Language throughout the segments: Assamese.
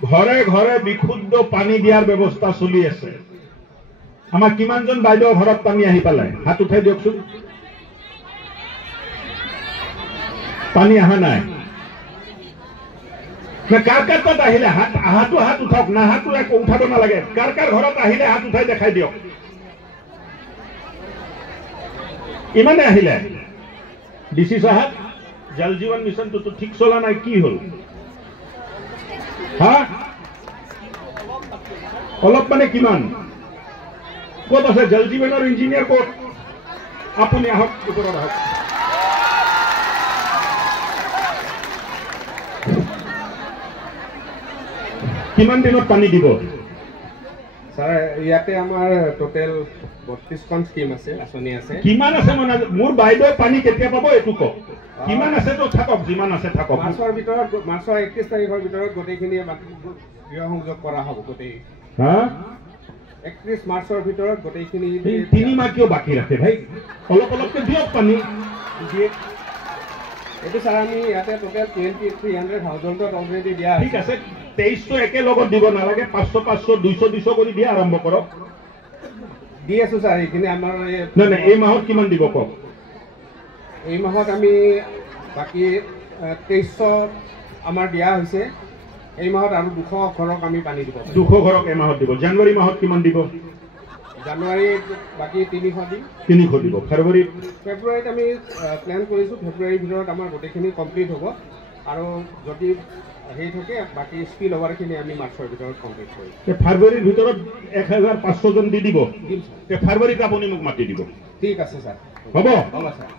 ঘৰে ঘৰে বিশুদ্ধ পানী দিয়াৰ ব্যৱস্থা চলি আছে। আমাৰ কিমানজন বাইদেউ ঘৰত পানী আহি পালে হাত উঠাই দিয়কচোন। পানী অহা নাই না কাৰ কাৰ তাত আহিলে হাত আহাটো হাত উঠাওক না হাতটো একো উঠাব নালাগে। কাৰ কাৰ ঘৰত আহিলে হাত উঠাই দেখাই দিয়ক। ইমানে আহিলে ডিসি সাহেব জল জীবন মিশন তো ঠিক চলা নাই কি হল হা অলপ মানে কিমান কত আছে জল জীবনৰ ইঞ্জিনিয়াৰ কত আপুনি আহক ওপৰত আহক। কিমান দিনত পানী দিব স্যাৰ? ইয়াতে আমাৰ টোটাল 32খন স্কিম আছে, আঁচনি আছে। কিমান আছে মানে মোৰ বাইদেউ পানী কেতিয়া পাব এইটো কওক। কিমান আছে তো থাকক, যিমান আছে থাকক। মাৰ্চৰ ভিতৰত মাৰ্চৰ 31 তাৰিখৰ ভিতৰত গোটেইখিনি গৃহ সংযোগ কৰা হ'ব গোটেই। হা 31 মাৰ্চৰ ভিতৰত গোটেইখিনি। 3 মাহ কিয় বাকি ৰাখে ভাই? অলপ অলপকে দিয়ক পানী। এইটো স্যাৰ আমি ইয়াতে টোটাল 2300 হাউজহোল্ডত অলৰেডি দিয়া ঠিক আছে। 2300 একে লগত দিব নালাগে, 500 500 200 200 কৰি দিয়া আৰম্ভ কৰক। দি আছো স্যাৰ। এইখিনি আমাৰ নাই নাই এই মাহত কিমান দিব কওক। এই মাহত আমি বাকি 2300 আমাৰ দিয়া হৈছে। এই মাহত আৰু 200 ঘৰক আমি পানী দিব। 200 ঘৰক এই মাহত দিব। জানুৱাৰী মাহত কিমান দিব? জানুৱাৰীত বাকি 300 দিম। 300 দিব। ফেব্ৰুৱাৰীত আমি প্লেন কৰিছোঁ ফেব্ৰুৱাৰীৰ ভিতৰত আমাৰ গোটেইখিনি কমপ্লিট হ'ব আৰু যদি হেৰি থাকে বাকি স্পিল ওভাৰখিনি আমি মাৰ্চৰ ভিতৰত কমপ্লিট কৰিম। ফেব্ৰুৱাৰীৰ ভিতৰত 1500 জন দি দিব। ফেব্ৰুৱাৰীত আপুনি মোক মাতি দিব। ঠিক আছে স্যার। হ'ব হ'ব স্যার।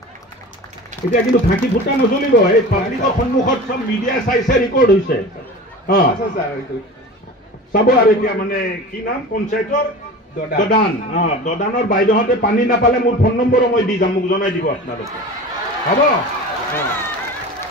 এতিয়া কিন্তু ফাঁকি ফুটা নচলিব। এই পাব্লিকৰ সন্মুখত সব মিডিয়া চাইছে, ৰেকৰ্ড হৈছে। আছে স্যাৰ। চাব আৰু এতিয়া মানে কি নাম পঞ্চায়তৰ দদান। দদানৰ বাইদেউহঁতে পানী নাপালে মোৰ ফোন নম্বৰো মই দি যাম, মোক জনাই দিব আপোনালোকে। হ'ব।